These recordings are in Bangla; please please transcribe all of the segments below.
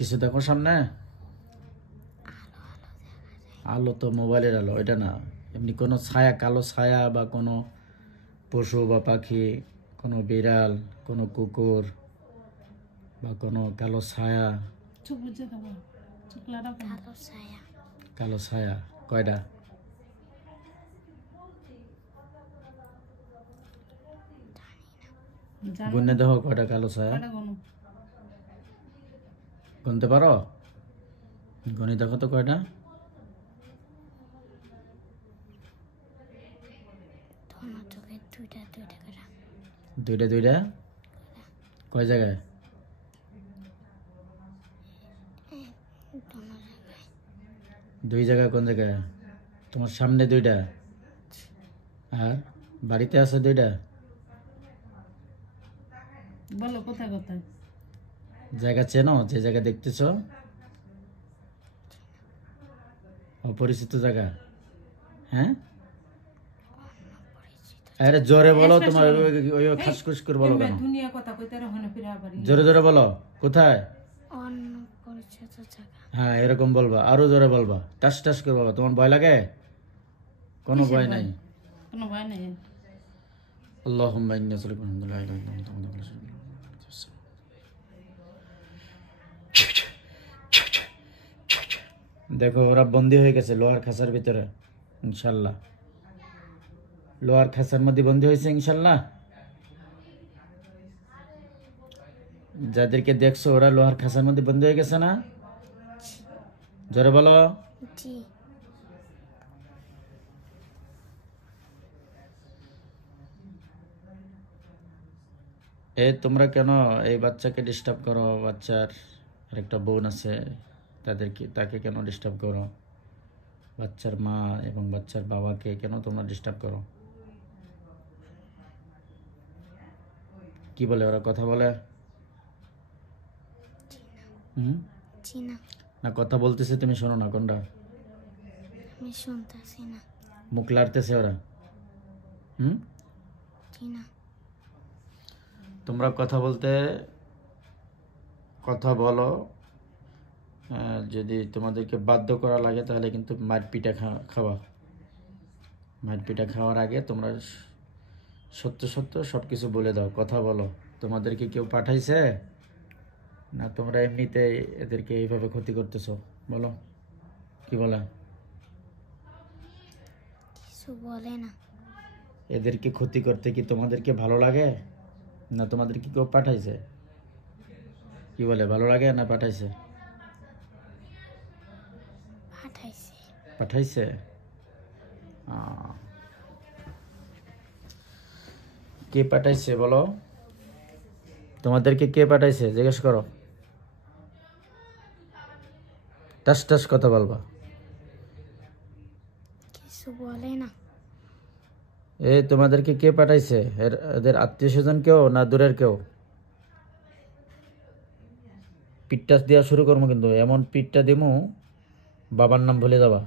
কিছু দেখো সামনে? আলো তো মোবাইলের আলো, এটা না। এমনি কোনো ছায়া, কালো ছায়া বা কোনো পশু বা পাখি, কোনো বিড়াল, কোনো কুকুর বা কোনো কালো ছায়া? কালো ছায়া কয়টা? গুনে দেখো কয়টা কালো ছায়া। গুনতে পারো? গুনে দেখো তো কয়টা। দুইটা দুইটা? কয় জায়গায়? দুই জায়গায়? কোন জায়গায়? তোমার সামনে দুইটা, আর বাড়িতে আছে দুইটা? বলো কোথায় কোথায়? জায়গা চেনো? যে জায়গা দেখতেছো অপরিচিত জায়গা? হ্যাঁ, আরে জোরে বলো, তোমার ওই খাসখুস করে বলো কেন? দুনিয়া কথা কইতে রহনে ফিরা বাড়ি। জোরে জোরে বলো, কোথায়? অপরিচিত জায়গা। হ্যাঁ, এরকম বলবা, আরো জোরে বলবা, টাস টাস করে বলবা। তোমার ভয় লাগে? কোনো ভয় নাই? কোনো ভয় নাই। আল্লাহুম্মা ইন্নী আসআলুকা মিন লা ইলাহা ইল্লা আনতা ওয়াহদাকা লা শারীকা লাক। দেখো ওরা বন্দী হয়ে গেছে লোহার খাঁচার ভিতরে। ইনশাল্লাহ লোহার খাঁচার মধ্যে বন্দী হয়েছে ইনশাল্লাহ। যাদেরকে দেখছো ওরা লোহার খাঁচার মধ্যে বন্দী হয়ে গেছে না? জোরে বলো। তোমরা কেন এই বাচ্চাকে ডিস্টার্ব করো? বাচ্চার আরেকটা বোন আছে, তাকে কেন ডিস্টার্ব করো? বাচ্চার মা এবং বাচ্চার বাবাকে কেন তোমরা ডিস্টার্ব করো? কি বলে ওরা? কথা বলে? না কথা বলতেছে, তুমি শোনো না? কোনটা? আমি শুনতেছি না। মুখ লাড়তেছে ওরা? তোমরা কথা বলো। যদি তোমাদেরকে বাধ্য করা লাগে তাহলে কিন্তু মারপিটা খাওয়া। মারপিটা খাওয়ার আগে তোমরা সত্য সত্য সব কিছু বলে দাও, কথা বলো। তোমাদেরকে কেউ পাঠাইছে না তোমরা এমনিতে এদেরকে এইভাবে ক্ষতি করতেছো? বলো, কি বলে? কিছু বলে না। এদেরকে ক্ষতি করতে কি তোমাদেরকে ভালো লাগে, না তোমাদেরকে কেউ পাঠাইছে? কি বলে, ভালো লাগে না পাঠাইছে? পাঠাইছে। কে পাঠাইছে বলো? তোমাদেরকে কে পাঠাইছে জিজ্ঞেস করো। টাস টাস কথা বলবা। কিছু বলে না। তোমাদেরকে কে পাঠাইছে? এদের আত্মীয় স্বজন কেউ না দূরের কেউ? পিঠটা দেওয়া শুরু করবো কিন্তু, এমন পিঠটা দিমু বাবার নাম ভুলে যাবা।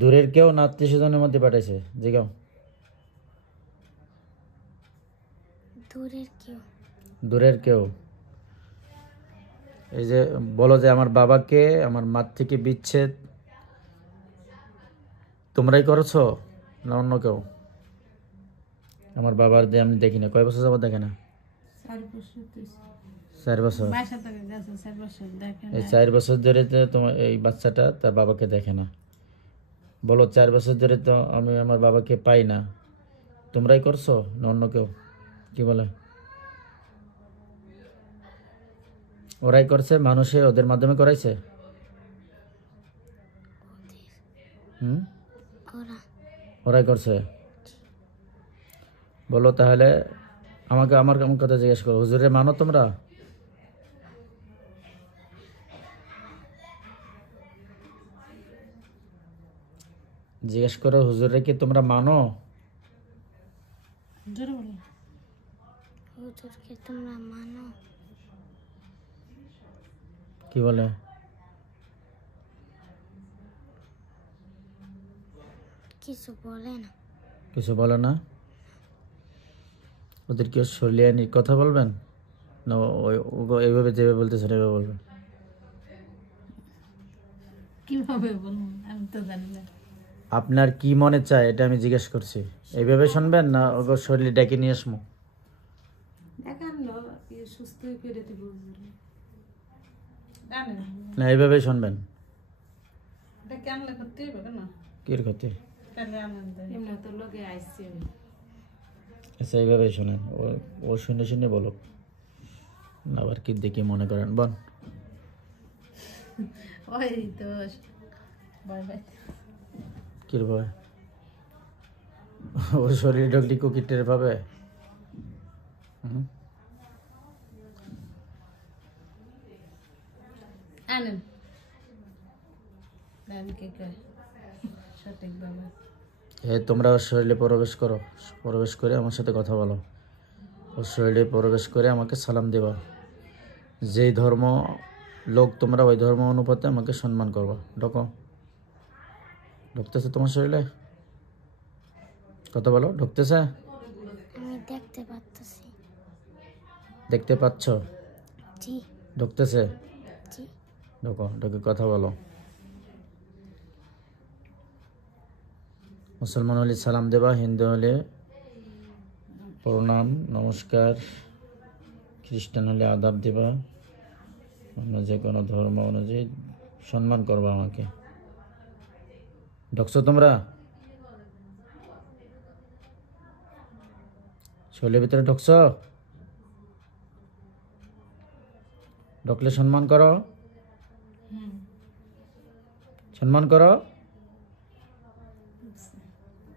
দূরের কেউ না আত্মীয় স্বজনের মধ্যে পাঠাইছে জিগাও। দূরের কেউ। এই যে বলো যে আমার বাবাকে আমার মা থেকে বিচ্ছেদ তোমরাই করেছো না অন্য কেউ? আমার বাবার দিয়ে আমি দেখি না। কয় বছর যাবত দেখে না? 4 বছর। এই 4 বছর ধরে তো তোমার এই বাচ্চাটা তার বাবাকে দেখে না। বলো 4 বছর ধরে তো আমি আমার বাবাকে পাই না। তোমরাই করছো না অন্য কেউ? কি বলে? ওরাই করছে, মানুষে ওদের মাধ্যমে করাইছে। ওরাই করছে। বলো তাহলে আমাকে আমার কথা জিজ্ঞেস করো। হুজুরে মানো তোমরা? জিজ্ঞেস করো হুজুরে কি তোমরা মানো? হুজুরকে তোমরা মানো? কি বলে? কিছু বলে না। কিছু বলে না? ওদেরকে সরিয়ে নিয়ে কথা বলবেন। না এইভাবে যেভাবে বলতেছেন এইভাবে বলবেন। কিভাবে বলবো আমি তো জানি না। আপনার কি মনে চায় এটা আমি জিজ্ঞেস করছি। এইভাবে শুনবেন না ওগো শরীরে ডেকে নিয়ে আসবো? দেখান সুস্থ করে দিব জানেন না এইভাবে শুনবেন? এটা কেমন করতে হবে কেন কির ক্ষতি? তাহলে আনন্দ এমনি তো লোকে আসছে আচ্ছা এইভাবে শোনেন, ও শুনে শুনে বলো না, আবার কি দেখি মনে করেন বল। ওই তো বাই বাই কির ভয়? ওর শরীরে ঢুকলি কুকি টের পাবে? হুম? আনেন দেন কে কয় সঠিকভাবে তোমরা ওর শরীরে প্রবেশ করো, প্রবেশ করে আমার সাথে কথা বলো, ওর শরীরে প্রবেশ করে আমাকে সালাম দেবা। যেই ধর্ম লোক তোমরা ওই ধর্ম অনুপাতে আমাকে সম্মান করবা। ঢোকো। ঢুকতেছে তোমার শরীরে? কথা বলো, ঢুকতেছে? আমি দেখতে পাচ্ছি। দেখতে পাচ্ছ? জি ঢুকতেছে? জি ঢোকো, ঢোকে কথা বলো। মুসলমান হলে সালাম দেবা, হিন্দু হলে প্রণাম নমস্কার, খ্রিস্টান হলে আদাব দেবা, অন্য যে কোনো ধর্ম অনুযায়ী সম্মান করবা আমাকে। ঢুকছো তোমরা? শরীরের ভিতরে ঢুকছো? ঢুকলে সম্মান করো, সম্মান করো।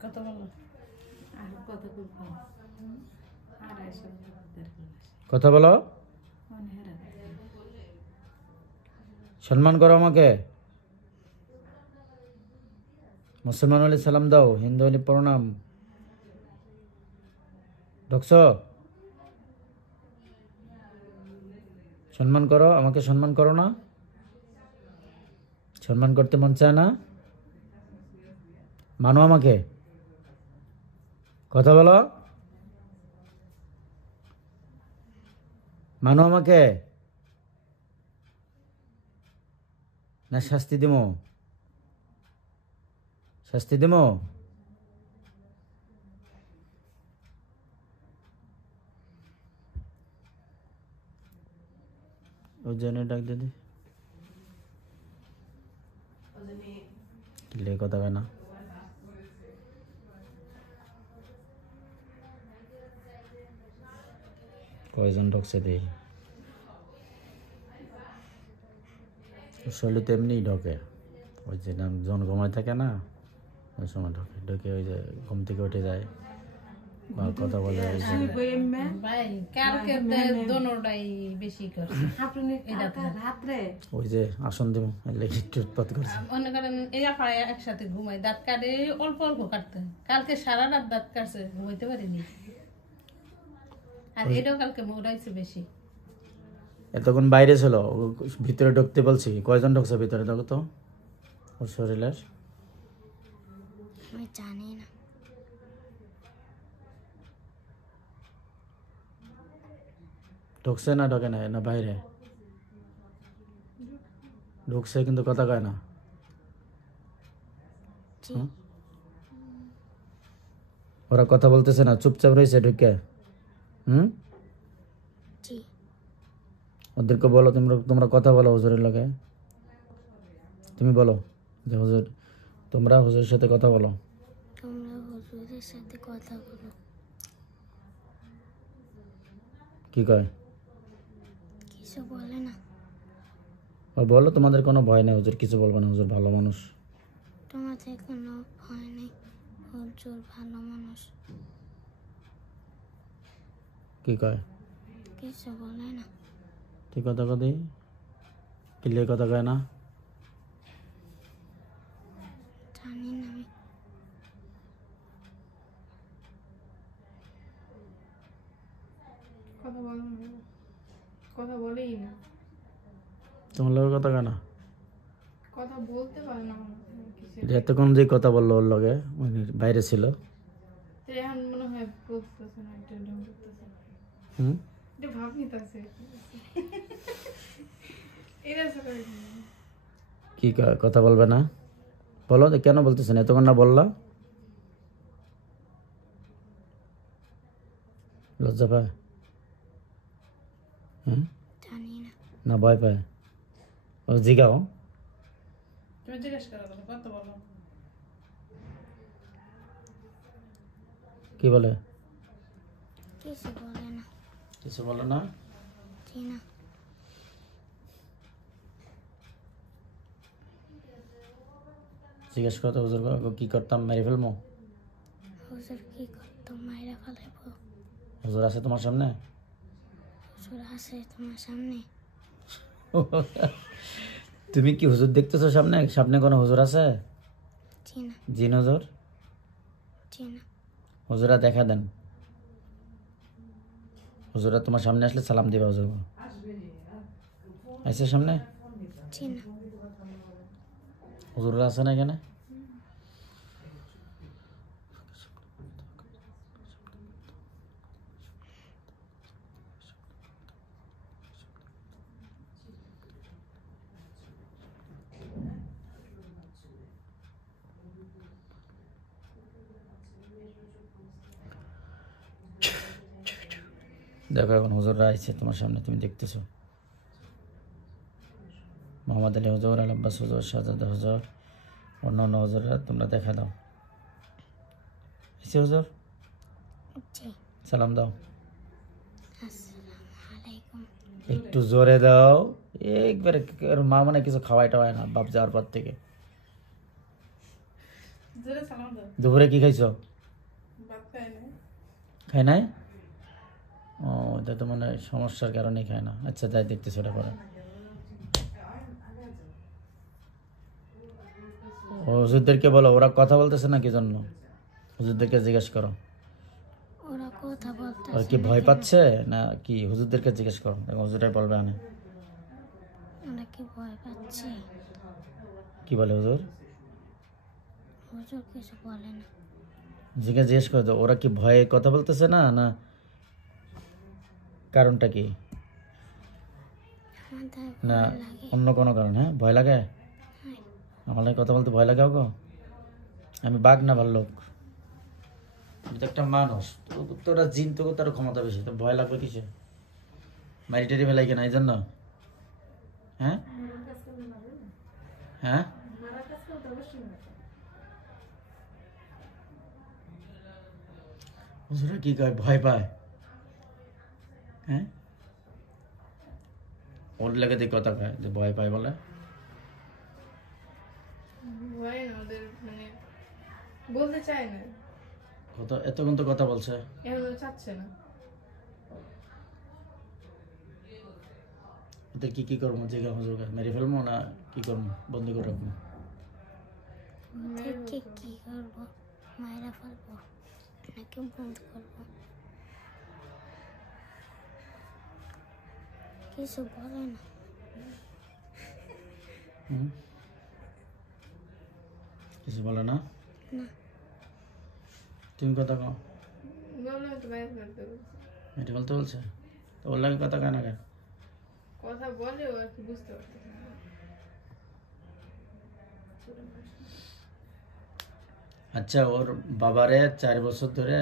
কত বলো আর কত করবো আর এসব কথা বলো, সম্মান করো আমাকে। মুসলমান হলে সালাম দাও, হিন্দু হলে প্রণাম। ঢুকছো? সম্মান করো আমাকে, সম্মান করো না? সম্মান করতে মন চায় না? মানো আমাকে, কথা বলো, মানো আমাকে না শাস্তি দিমো? শাস্তি দিমো? ওই জন্য ডাক দিদি কিলে কথা কয় না। কয়জন ঢুকছে দেই? শরীরে তো এমনিই ঢোকে, ওই যে যখন ঘুমায় থাকে না ওই সময় ঢোকে, ঢোকে ওই যে ঘুম থেকে উঠে যায় বা কথা বলে। ওই যে ভাই কালকে দোনোটাই বেশি করছে রাত্রে ওই যে আসন দিব লেগে একটু উৎপাত করছে। মনে করেন এই আপায় একসাথে ঘুমাই, দাঁত কাটে অল্প অল্প কাটতে, কালকে সারা রাত দাঁত কাটছে, ঘুমাইতে পারিনি। আর এটাও কালকে মোড়াইছে বেশি। এতক্ষণ বাইরে ছিল, ও ভিতরে ঢুকতে বলছি। কয়জন ঢুকছে ভিতরে দেখো তো ওর শরীরের? আমি জানি না। ঢুকছে না ঢোকে না, না বাইরে ঢুকছে কিন্তু কথা কয় না? জি হুম? ওরা কথা বলতেছে না, চুপচাপ রয়েছে ঢুকে? হুম? জি ওদেরকে বলো তোমরা কথা বলো হুজুরের লগে। তুমি বলো যে হুজুর, তোমরা হুজুরের সাথে কথা বলো। তোমরা হুজুরের সাথে কথা বলো। কি কয়? কিছু বলে না। ও বলো তোমাদের কোনো ভয় নেই, হুজুর কিছু বলবে না, হুজুর ভালো মানুষ। তোমাদের কোনো ভয় নেই, হুজুর ভালো মানুষ। কি কয়? কিছু বলে না। ঠিক কথা কদি কিলে কথা কয় না? জানি না আমি। কথা বলেই না, তোমার লগে কথা কয় না? কথা বলতে পারে না কিছু। এতক্ষণ যে কথা বললো ওর লগে, উনি বাইরে ছিল। তো এখন মনে হয় বলতেছে না, একটা ঢং করতেছে। হুম? এটা ভাব নিতেছে এটা সকালে কি কথা বলবে না? বলো তো, কেন বলতেছে না? এতক্ষণ না বললা? লজ্জা পায়? হ্যাঁ, জানি না। না ভয় পায়? ও জিগাও। তুমি জিজ্ঞেস করো কথা বলো। কি বলে? কিছু বলে না। কিছু বলে না? জি না। জিজ্ঞেস করতো হুজুর কি করতাম, মেরে ফেলবো? হুজুর কি করতো? মাইরা ফেলাইব। হুজুর আছে তোমার সামনে? হুজুর আছে তোমার সামনে? তুমি কি হুজুর দেখতেছো সামনে? সামনে কোনো হুজুর আছে? জি না। জিন হুজুর? জি না। হুজুরা দেখা দেন। হুজুরা তোমার সামনে আসলে সালাম দিবা হুজুর। আছে সামনে? জি না। হুজুরা আছে না এখানে? দেখো এখন হুজুররা আইছে তোমার সামনে, তুমি দেখতেছো। মোহাম্মদ আলী হুজুর, আল আব্বাস হুজুর, শাহজাদ হুজুর, অন্যান্য হুজুররা, তোমরা দেখা দাও। আইছে হুজুর? জি। সালাম দাও। আসসালামু আলাইকুম। একটু জোরে দাও। একবারে মা মানে কিছু খাওয়াই টাওয়ায় না বাপ যাওয়ার পর থেকে। জোরে সালাম দাও। দুপুরে কি খাইছো? ভাত খাই না। খাই নাই? ও, এটা তো মানে সমস্যার কারণেই খায় না। আচ্ছা তাই দেখতেছো ওটা করে। ও হুজুরদেরকে বলো, ওরা কথা বলতেছে না কি জন্য? হুজুরদেরকে জিজ্ঞেস করো। ওরা কথা বলতে ওরা কি ভয় পাচ্ছে না কি? হুজুরদেরকে জিজ্ঞেস করো, দেখো হুজুরাই বলবে না। ওরা কি ভয় পাচ্ছে? কি বলে হুজুর? হুজুর কিছু বলে না। জিজ্ঞেস করো তো, ওরা কি ভয়ে কথা বলতেছে না, না কারণটা কি? আমাদের না ভয় লাগে। অন্য কোনো কারণ? হ্যাঁ, ভয় লাগে? হ্যাঁ। আমার লাগে কথা বলতে ভয় লাগে ওগো? আমি বাঘ না ভাল্লুক? আমি তো একটা মানুষ। তোরা জিন, তো তার ক্ষমতা বেশি, তো ভয় লাগবে কিসে? মারি টারি ফেলাই কেনা এই জন্য? হ্যাঁ হ্যাঁ, হুজুরা কি কয়, ভয় পায়? হ্যাঁ, ওর লাগে দিয়ে কথা কয় যে ভয় পায় বলে। ভয় না ওদের মানে বলতে চায় না, কথা এতক্ষণ তো কথা বলছে। এখন ওরা চাচ্ছে না। ওদের কি কি করবো? জিগা হুজুরকে মেরে ফেলবো না কি করবো? বন্দি করে রাখবো? ওদেরকে কি করবো? মাইরা ফেলবো নাকি বন্ধ করবো? কিছু বলে না। হুম? কিছু বলে না? না। তুমি কথা কও। বললাম তো বাইরে করতে বলছে। মেরে ফেলতে বলছে? তো ওর লাগে কথা কয় না কেন? কথা বলে ও আর কি বুঝতে পারতেছে না। আচ্ছা, ওর বাবারে 4 বছর ধরে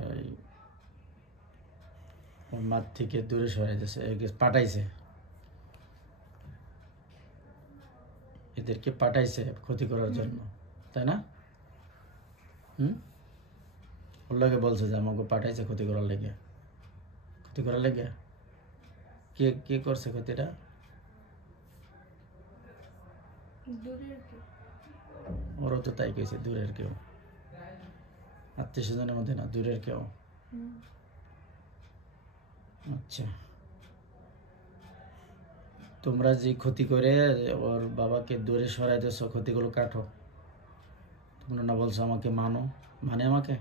ওই ওর মার থেকে দূরে সরাই দিয়েছে, পাঠাইছে। এদেরকে পাঠাইছে ক্ষতি করার জন্য, তাই না? হুম? ওর লাগে বলছে যে আমাকে পাঠাইছে ক্ষতি করার লেগে। ক্ষতি করার লেগে কে কে করছে ক্ষতিটা? দূরের কি? ওরও তো তাই কইছে, দূরের কেউ, আত্মীয় স্বজনের মধ্যে না, দূরের কেউ। আচ্ছা, তোমরা যে ক্ষতি করে ওর বাবাকে দূরে সরাই দিয়েছ, ক্ষতিগুলো কাটো। তোমরা না বলছো আমাকে মানো, মানে আমাকে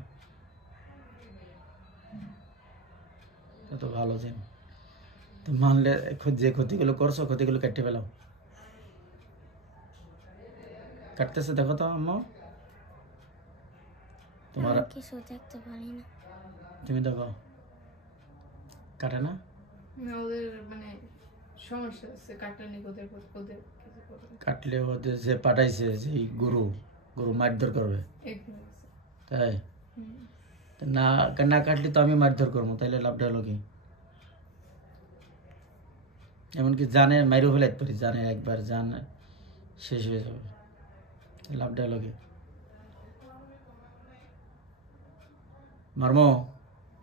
তো ভালো দিন। তো মানলে যে ক্ষতিগুলো করছো ক্ষতিগুলো কেটে ফেলাও। কাটতেছে দেখো তো আম্মু, তোমার আমি কিছু দেখতে পারি না। তুমি দেখো। কাটে না? না ওদের মানে সমস্যা আছে কাটানি ওদের ওদের কিছু করে কাটলে ওদের যে পাঠাইছে যে গরু গরু মারধর করবে, এগুলো আছে। তাই? হুম। তা না না কাটলে তো আমি মারধর করবো, তাইলে লাভটা হলো কি? এমনকি জানে মাইরও ফেলে পারি, জানে একবার জান শেষ হয়ে যাবে, লাভটা হলো কি? মারমো,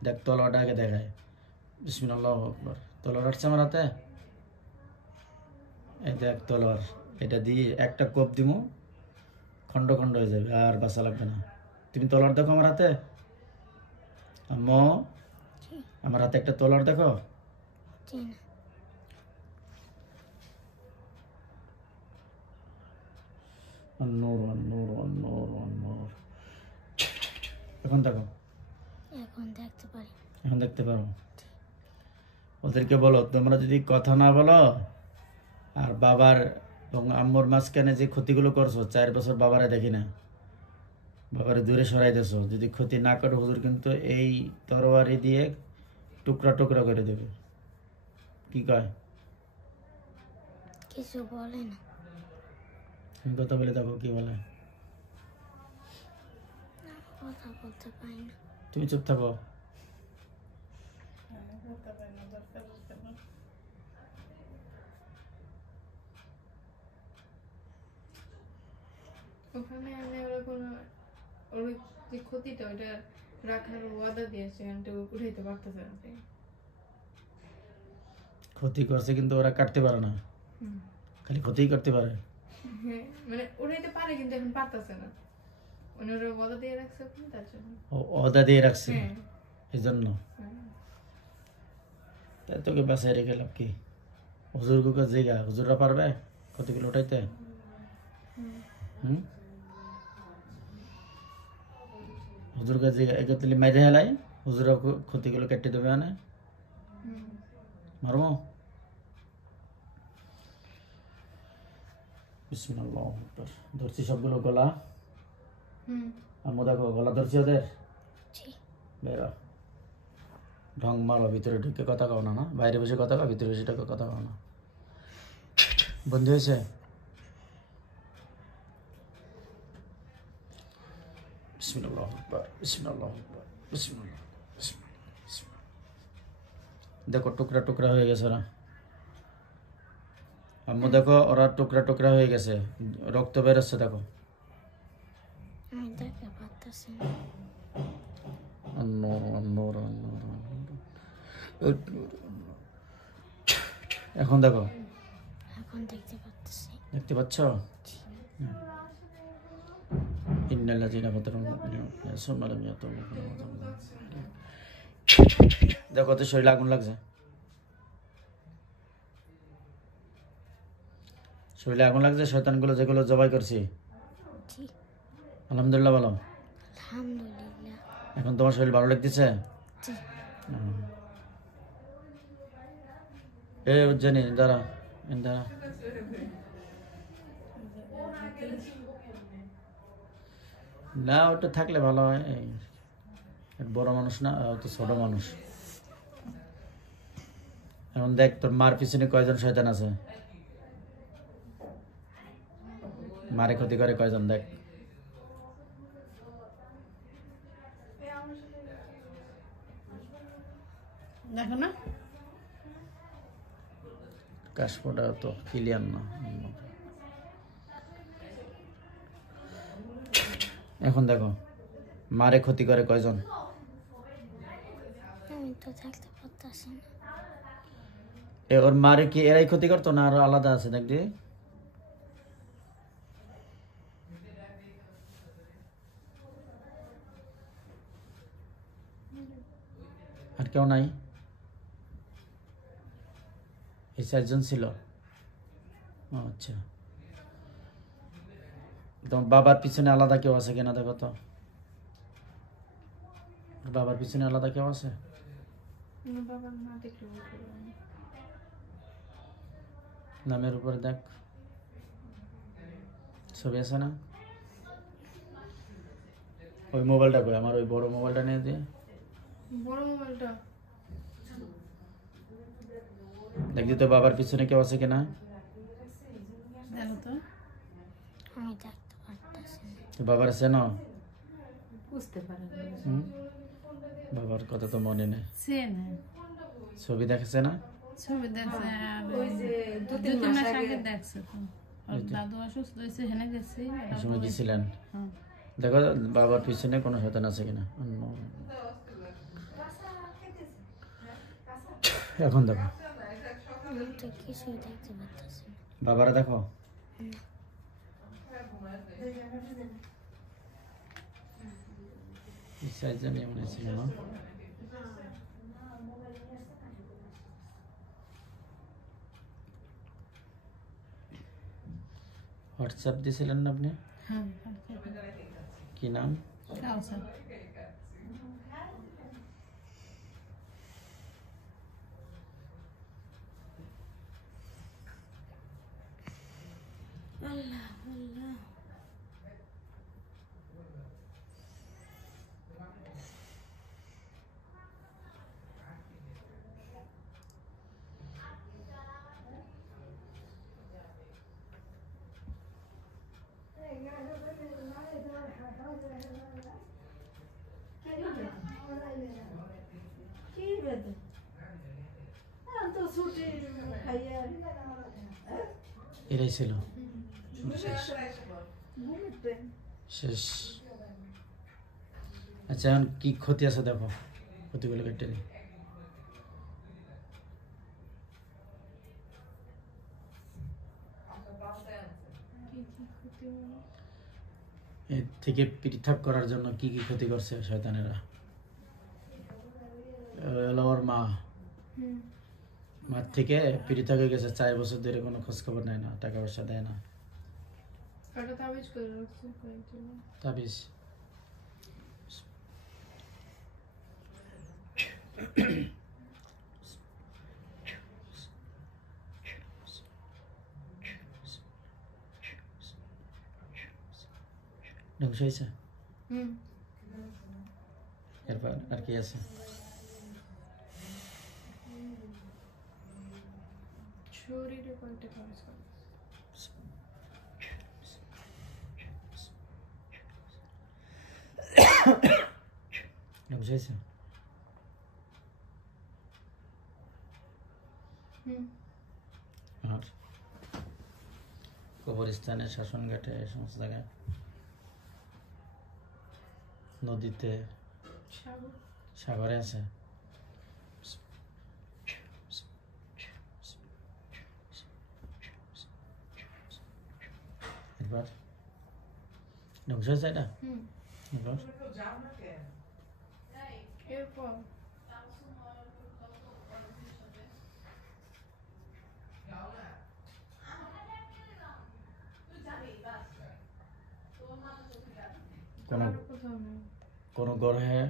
দেখ তলোয়ারটা আগে দেখায়। বিসমিল্লাহ আকবার। তলোয়ার আসছে আমার হাতে, এই দেখ তলোয়ার, এটা দিয়ে একটা কোপ দিমু, খন্ড খন্ড হয়ে যাবে, আর বাঁচা লাগবে না। তুমি তলোয়ার দেখো আমার হাতে, আম্মু আমার হাতে একটা তলোয়ার দেখো। জি না। নূর নূর নূর নূর। এখন দেখো, এখন দেখতে পারি। এখন দেখতে পারো। ওদেরকে বলো তোমরা যদি কথা না বলো আর বাবার এবং আম্মুর মাঝখানে যে ক্ষতিগুলো করছো, 4 বছর বাবারে দেখি না, বাবারে দূরে সরাই দেছো, যদি ক্ষতি না করো হুজুর কিন্তু এই তরবারি দিয়ে টুকরা টুকরা করে দেবে। কি কয়? কিছু বলে না। তুমি কথা বলে দেখো কি বলে। কথা বলতে পারি না। তুমি চুপ থাকো। ওখানে আমি ওরা কোনো ওর যে ক্ষতিটা ওইটা রাখার ওয়াদা দিয়েছে কিন্তু উঠাইতে পারতেছে না তাই। ক্ষতি করছে কিন্তু ওরা কাটতে পারে না, হুম। খালি ক্ষতিই করতে পারে। হ্যাঁ মানে উঠাইতে পারে কিন্তু এখন পারতেছে না, মানে ওরা ওয়াদা দিয়ে রাখছে এখন তার জন্য। অদা দিয়ে রাখছে হ্যাঁ। এই জন্য। হুম। তাই তোকে বাসায় রেখে লাভ কি? হুজুরগুকে জিগা, হুজুররা পারবে ক্ষতিগুলো উঠাইতে? হুম, হুজুরকে জিগা, একতলি মাইরে হেলাই, হুজুরা ক্ষতিগুলো কেটে দেবে আনে। হুম। মারবো। বিসমিল্লাহ আকবার। ধরছি সবগুলো গলা, হুম। আম্মু দেখো গলা ধরছি ওদের। জি। বেরা ঢং মারো, ভিতরে ঢুকে কথা কও না, না বাইরে বসে কথা কও, ভিতরে বসে কথা কও না। বন্ধু হয়েছে? বিসমিল্লাহ আকবার, বিসমিল্লাহ আকবার, বিসমিল্লাহ, বিসমিল্লাহ, বিসমিল্লাহ। দেখো টুকরা টুকরা হয়ে গেছে ওরা। আম্মু দেখো ওরা টুকরা টুকরা হয়ে গেছে, রক্ত বেরোচ্ছে দেখো। আমি দেখতে পারতেছি না। আন্নুর, আন্নুর, আন্নুর, আন্নুর। এখন দেখো, এখন দেখতে পারতেছি। দেখতে পাচ্ছ? ইন্নাল্লাযীনা ফাতানুল মুমিনিনা সুম্মা লাম ইয়াতুবু দেখো তো শরীরে আগুন লাগছে, শরীরে আগুন লাগছে, শয়তানগুলো যেগুলো জবাই করছি। জি। আলহামদুলিল্লাহ বলো। আলহামদুলিল্লাহ। এখন তোমার শরীর ভালো লাগতেছে? জি। এ উজ্জানি দাঁড়া, দাঁড়া। না ওটা থাকলে ভালো হয়, বড় মানুষ না, ও তো ছোট মানুষ। এখন দেখ তোর মার পিছনে কয়জন শয়তান আছে, মারে ক্ষতি করে কয়জন দেখ। দেখো না কাশফোটা তো ক্লিয়ার না। এখন দেখো মারে ক্ষতি করে কয়জন। আমি তো দেখতে পারতেছি না। ওর মারে কি এরাই ক্ষতি করতো না আরো আলাদা আছে দেখ দিয়ে? আর কেউ নাই? এই 4 জন ছিল। ও আচ্ছা, তোমার বাবার পিছনে আলাদা কেউ আছে কিনা দেখো তো, বাবার পিছনে আলাদা কেউ আছে? বাবার না দেখলে বলতে পারবো না। নামের উপরে দেখ ছবি আছে না? ওই মোবাইলটা কই, আমার ওই বড় মোবাইলটা নিয়ে দিয়ে। বড় মোবাইলটা দেখি তো বাবার পিছনে কেউ আছে কিনা। দেখো তো আমি দেখতে পারতেছি না। তো বাবার চেনো? বুঝতে পারে না। হুম? বাবার কথা তো মনে নেই। সে না ছবি দেখেছে না? ছবি দেখছে আর ওই যে দু দু তিন তিন মাস মাস আগে আগে দেখছে তো ওর দাদু অসুস্থ হয়েছে হেনে গেছি এই সময় গেছিলেন? হ্যাঁ দেখো বাবার পিছনে কোনো শয়তান আছে কিনা। এখন দেখো আমি তো কিছুই দেখতে পারতেছি না। বাবারা দেখো। সাইজে নিয়ে মনে ছিল না। হোয়াটসঅ্যাপ দিয়েছিলেন না আপনি? হ্যাঁ কি নাম? কাউসার আল্লাহ আল্লাহ এটাই ছিল শেষ। আচ্ছা এখন কি ক্ষতি আছে দেখো, ক্ষতিগুলো কেটে দিই। এর থেকে পৃথক করার জন্য কি কি ক্ষতি করছে শয়তানেরা? হলো ওর মা, মার থেকে পৃথক হয়ে গেছে, 4 বছর ধরে কোনো খোঁজ খবর নেয় না, টাকা পয়সা দেয় না। একটা তাবিজ করে রাখছে কয়েকজন। তাবিজ ধ্বংস হয়েছে। এরপর আর কি আছে? শরীরে কয়েকটা তাবিজ করে। ধ্বংস হয়েছে। আর কবরস্থানে, শ্মশানঘাটে, এই সমস্ত জায়গায়, নদীতে, সাগর সাগরে আছে। এবার ধ্বংস হয়েছে এটা। এবার এরপর কোনো আর কোথাও নেই। কোনো গ্রহে,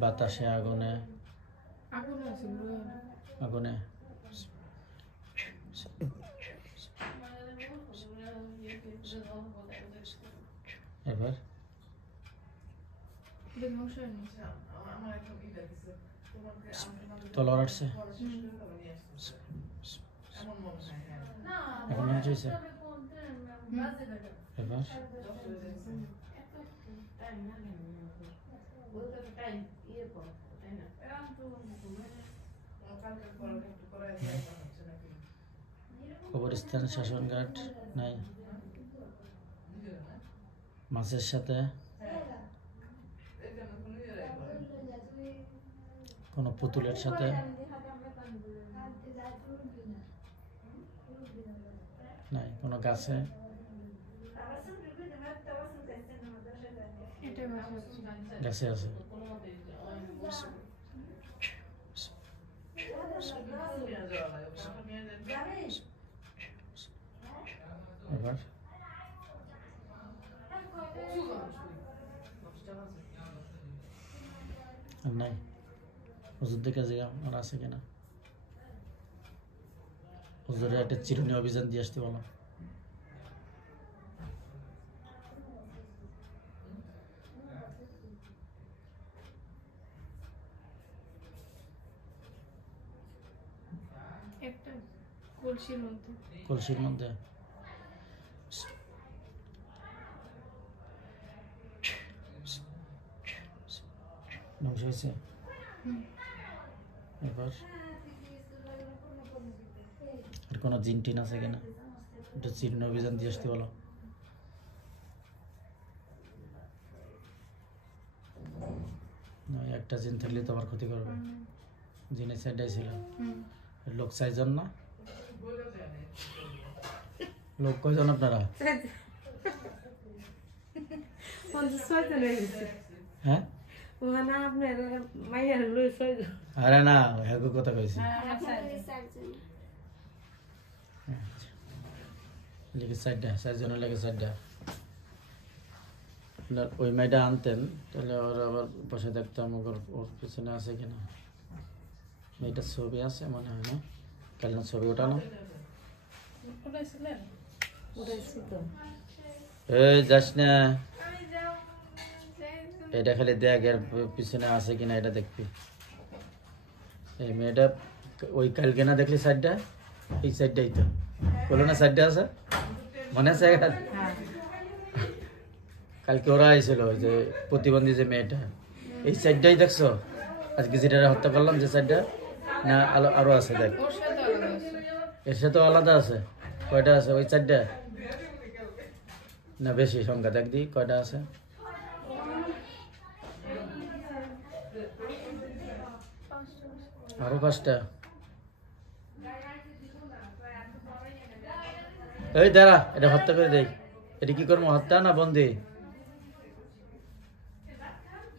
বাতাসে, আগুনে, আগুন আছে গ্রহে। আগুনে এবার এটা ধ্বংস হয়নি। তলোয়ার আসছে। এখন ধ্বংস হয়েছে। এবার কবরস্থান, শ্মশানঘাট নাই। মাছের সাথে, কোনো পুতুলের সাথে নাই, কোনো গাছে, এটা বাসা আছে। গাছে আছে। এবার আর নাই। হুজুর দেখে জিগা আর আছে কিনা। হুজুরের একটা চিরুনি অভিযান দিয়ে আসতে বলো। এক কলসির মধ্যে। কলসির মধ্যে ধ্বংস হয়েছে। এবার আর কোনো জিন টিন আছে কিনা একটু চিহ্ন অভিযান দিয়ে আসতে বলো। নয় একটা জিন থাকলে তো আবার ক্ষতি করবে। জিনের সাইডটাই ছিল। লোক 4 জন না? লোক কয়জন আপনারা? হ্যাঁ আরে না হ্যাঁ কথা কইছি। লিখে 4 জনের লাগে 4টা। আপনার ওই মেয়েটা আনতেন তাহলে ওর আবার পাশে দেখতাম ওর পিছনে আছে কিনা। মেয়েটার ছবি আছে মনে হয় না? কাল না ছবি ওঠানো? এই যাস না, এটা খালি দেখ এর পিছনে আছে কিনা এটা দেখবি। এই মেয়েটা ওই কালকে না দেখলি সাইডটা? এই সাইডটাই তো বলো না সাইডটা আছে মনে আছে? কালকে ওরা আইছিল ওই যে প্রতিবন্ধী যে মেয়েটা, এই সাইডটাই দেখছো? আজকে যেটা হত্যা করলাম যে সাইডটা না আরো আছে? দেখ এর সাথে আলাদা আছে। কয়টা আছে ওই সাইডটা? না বেশি সংখ্যা দেখ দি কয়টা আছে। আরো 5টা। এই দাঁড়া, এটা হত্যা করে দেই। এটা কি করবো, হত্যা না বন্দি?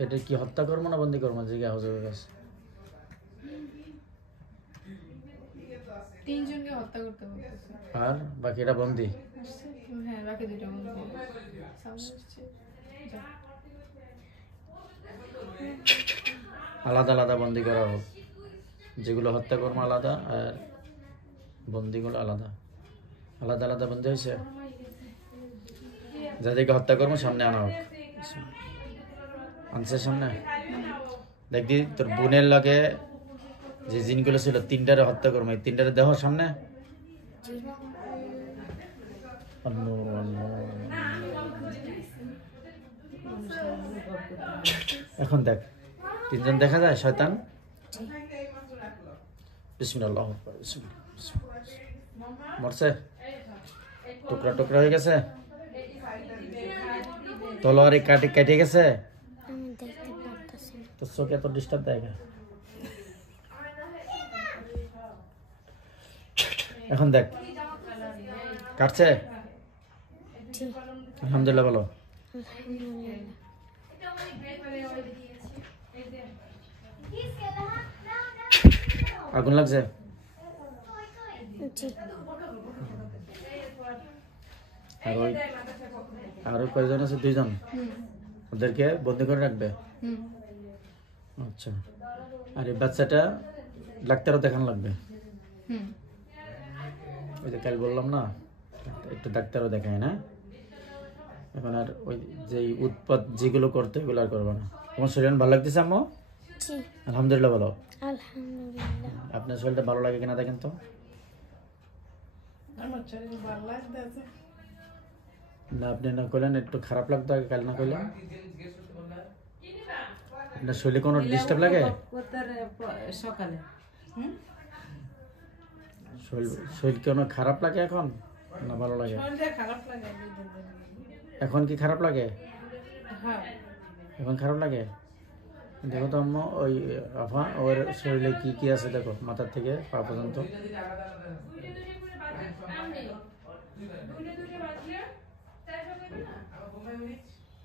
এটা কি হত্যা করবো না বন্দি করবো? জিজ্ঞা হুজুরের কাছে। 3 জনকে হত্যা করতে বলতেছে। আর বাকি এটা বন্দি? হ্যাঁ বাকি 2টা বন্ধু। সামনে আসছে। আলাদা আলাদা বন্দি করা হোক। যেগুলো হত্যা কর্ম আলাদা আর বন্দিগুলো আলাদা। আলাদা আলাদা বন্দি হয়েছে। যাদেরকে হত্যা কর্ম সামনে আনা হোক। আনছে সামনে? দেখবি তোর বোনের লগে যে জিনগুলো ছিল 3টারে হত্যা কর্ম, এই 3টারে দেহ সামনে। এখন দেখ 3 জন দেখা যায় শয়তান। বিসমিল্লাহ। মরছে? টুকরা টুকরা হয়ে গেছে? তলোয়ারে কেটে গেছে? আমি দেখতে পারতেছি না। তোর চোখে এত ডিস্টার্ব দেয় না? এখন দেখ কাটছে? আলহামদুলিল্লাহ বলো। আগুন লাগছে? আর ওই কয়জন আছে? 2 জন। ওদেরকে বন্দি করে রাখবে? আচ্ছা। আর এই বাচ্চাটা ডাক্তারও দেখানো লাগবে? ওই যে কাল বললাম না একটু ডাক্তারও দেখায় না? এখন আর ওই যে উৎপাত যেগুলো করতে ওগুলো আর করবে না। তোমার শরীর ভালো লাগতেছে আম্মু? আলহামদুলিল্লাহ বলো। আলহামদুলিল্লাহ। আপনার শরীরটা ভালো লাগে কিনা দেখেন তো। না আপনি না করলেন একটু খারাপ লাগতো আগে, কাল না করলেন। আপনার শরীরে কোনো ডিস্টার্ব লাগে? সকালে শরীর কোনো খারাপ লাগে এখন না ভালো লাগে? খারাপ লাগে। এখন কি খারাপ লাগে? এখন খারাপ লাগে? দেখো তো আম্মু ওই আফা ওর শরীরে কি কি আছে দেখো, মাথার থেকে পা পর্যন্ত।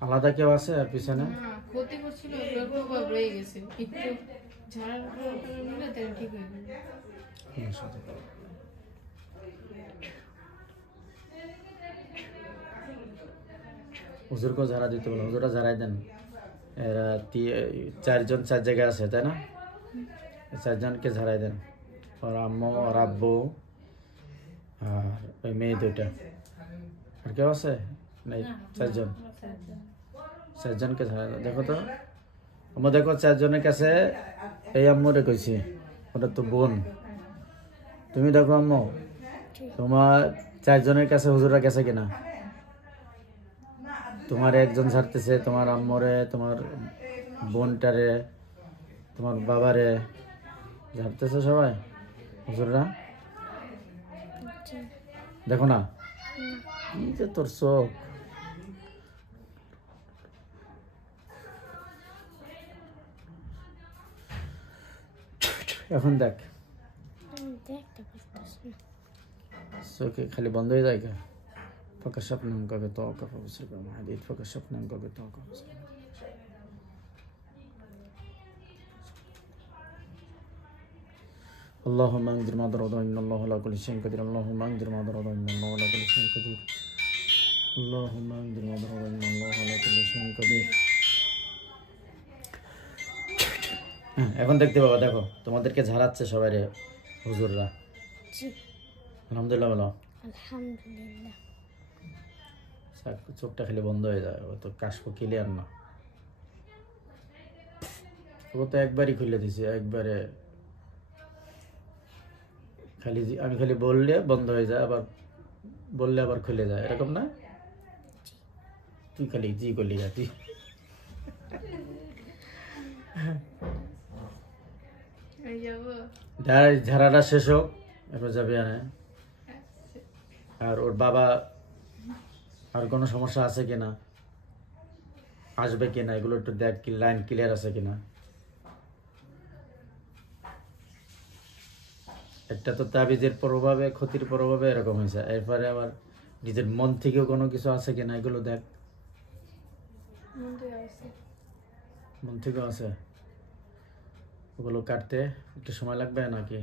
আলাদা কেউ আছে আর পিছনে? ক্ষতি করছিল, ওগুলোর প্রভাব রয়ে গেছে। একটু ঝাড়ার মিলে তাহলে ঠিক হয়ে যাবে। হুজুরকেও ঝাড়া দিতে বলো, হুজুরা ঝাড়াই দেন। এরা 4 জন 4 জায়গায় আছে তাই না? 4 জনকে ঝাড়াই দেন। ওর আম্মু, ওর আব্বু আর ওই মেয়ে 2টা। আর কেউ আছে? নাই, 4 জন। 4 জনকে ঝাড়াই দেন। দেখো তো আম্মু, দেখো 4 জনের কাছে এই আম্মুরে কইছি, ওটা তো বোন। তুমি দেখো আম্মু তোমার 4 জনের কাছে হুজুররা গেছে কিনা? তোমার একজন ছাড়তেছে, তোমার আম্মরে, তোমার বোনটারে, তোমার বাবারে ঝাড়তেছে সবাই হুজুররা। জি। দেখো না কি যে তোর চোখ। এখন দেখ আমি দেখতে পারতেছি না। চোখে খালি বন্ধ হয়ে যায় কে? فكشفنا عنك غطاءك فبصرك مع حديد فكشفنا عنك غطاءك فبصرك. اللهم انذر ما ضرر ان الله على كل شيء قدير. اللهم انذر ما ضرر ان الله على كل شيء قدير. اللهم انذر ما ضرر ان الله على كل شيء قدير. এখন দেখতে পাবো, দেখো তোমাদেরকে ঝাড়াচ্ছে সবাই রে হুজুররা। জি। আলহামদুলিল্লাহ বলো। আলহামদুলিল্লাহ। চোখটা খালি বন্ধ হয়ে যায়, ও তো কাশকো ক্লিয়ার না। ও তো একবারই খুলে দিছে, একবারে খালি আমি খালি বললে বন্ধ হয়ে যায়, আবার বললে আবার খুলে যায়, এরকম না? তুই খালি জি করলি না তুই। যাবো ঝাড়াটা শেষ হোক, এরপর যাবি আনে। আর ওর বাবা আর কোনো সমস্যা আছে কিনা, আসবে কিনা, এগুলো একটু দেখ, কি লাইন ক্লিয়ার আছে কিনা। একটা তো তাবিজের প্রভাবে, ক্ষতির প্রভাবে এরকম হয়েছে, এরপরে আবার নিজের মন থেকেও কোনো কিছু আছে কিনা এগুলো দেখ। মন থেকেও আছে, ওগুলো কাটতে একটু সময় লাগবে নাকি?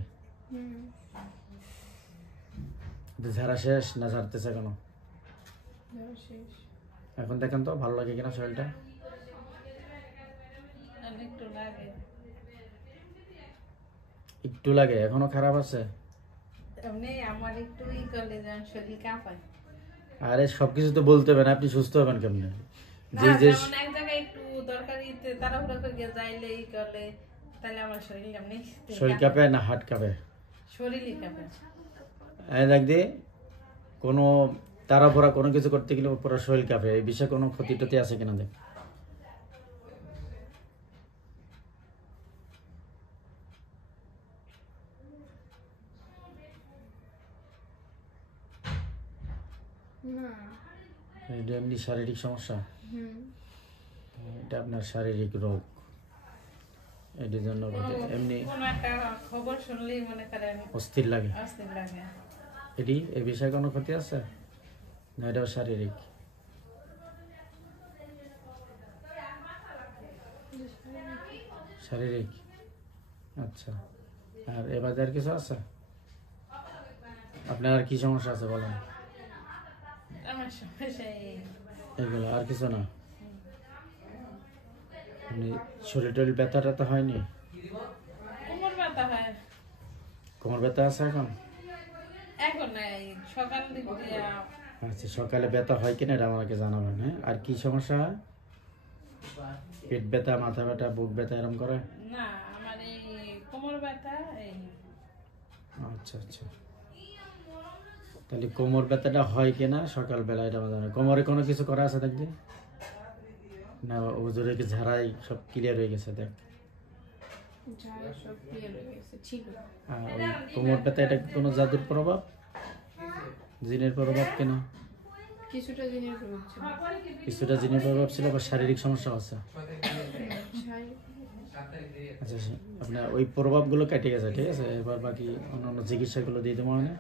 ঝাড়া শেষ না ঝাড়তেছে কেন? এখন দেখেন তো ভালো লাগে কিনা শরীরটা। একটু লাগে, একটু লাগে, এখনো খারাপ আছে। এমনি আমার একটু ই করলে যেন শরীর কাঁপায়। আরে সবকিছু তো বলতে হবে না, আপনি সুস্থ হবেন কেমনে? না, যে যে যেমন এক জায়গায় একটু তরকারিতে তাড়াহুড়া করে যাইলে ই করলে তাহলে আমার শরীর এমনি শরীর কাঁপে না হাত কাঁপে? শরীরই কাঁপে। এই দেখ দি, কোনো তাড়াহুড়া কোনো কিছু করতে গেলে পুরো শরীর কাঁপে, এই বিষয়ে কোনো ক্ষতি টতি আছে কিনা দেখ। না। এটা এমনি শারীরিক সমস্যা, এটা আপনার শারীরিক রোগ, এটির জন্য এমনি কোনো একটা খবর শুনলেই মনে করেন অস্থির লাগে। অস্থির লাগে। এটি এই বিষয়ে কোনো ক্ষতি আছে না? এটাও শারীরিক। শারীরিক, আচ্ছা। আর এবার আর কিছু আছে? আপনার আর কি সমস্যা আছে বলেন? আমার সমস্যা এই এগুলো আর কিছু না? আপনি শরীর টরীর ব্যথা ট্যাথা হয়নি? কোমর ব্যথা হয়। কোমর ব্যথা আছে এখন? এখন এই সকাল দিক দিয়ে আচ্ছা, সকালে ব্যথা হয় কিনা এটা আমাকে জানাবেন। হ্যাঁ, আর কি সমস্যা হয়? পেট ব্যথা, মাথা ব্যথা, বুক ব্যথা এরকম করে? না, আমার এই কোমর ব্যথা এই। আচ্ছা আচ্ছা, তাহলে কোমর ব্যথাটা হয় কিনা সকালবেলা এটা আমার জানা। কোমরে কোনো কিছু করা আছে দেখবি না? ওজোরে কি ঝাড়াই সব ক্লিয়ার হয়ে গেছে দেখ। সব ক্লিয়ার হয়ে গেছে, ছিল। আর ওই কোমর ব্যথা, এটা কি কোনো জাদুর প্রভাব, জিনের প্রভাব কিনা? কিছুটা জিনিস প্রভাব ছিল। কিছুটা জিনের প্রভাব ছিল, বা শারীরিক সমস্যা আছে? আচ্ছা আচ্ছা, আপনার ওই প্রভাবগুলো কেটে গেছে, ঠিক আছে। এবার বাকি অন্যান্য চিকিৎসাগুলো দিয়ে দেবো, মানে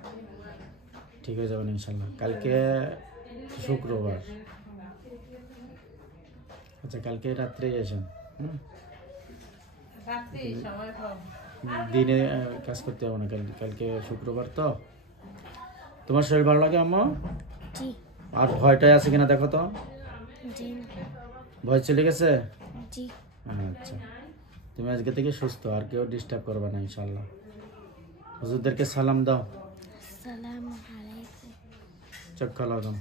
ঠিক হয়ে যাবেন ইনশাল্লাহ। কালকে শুক্রবার, আচ্ছা কালকে রাত্রেই আসেন। রাত্রি সময় কম। দিনে কাজ করতে হবে না, কালকে শুক্রবার তো। তোমার শরীর ভালো লাগে আম্মা? জি। আর ভয়টাই আছে কিনা দেখো তো। জি না। ভয় চলে গেছে? জি। আচ্ছা, তুমি আজকে থেকে সুস্থ, আর কেউ ডিস্টার্ব করবে না ইনশাল্লাহ। হুজুরদেরকে সালাম দাও। আসসালামু আলাইকুম। চোখ লাগাম।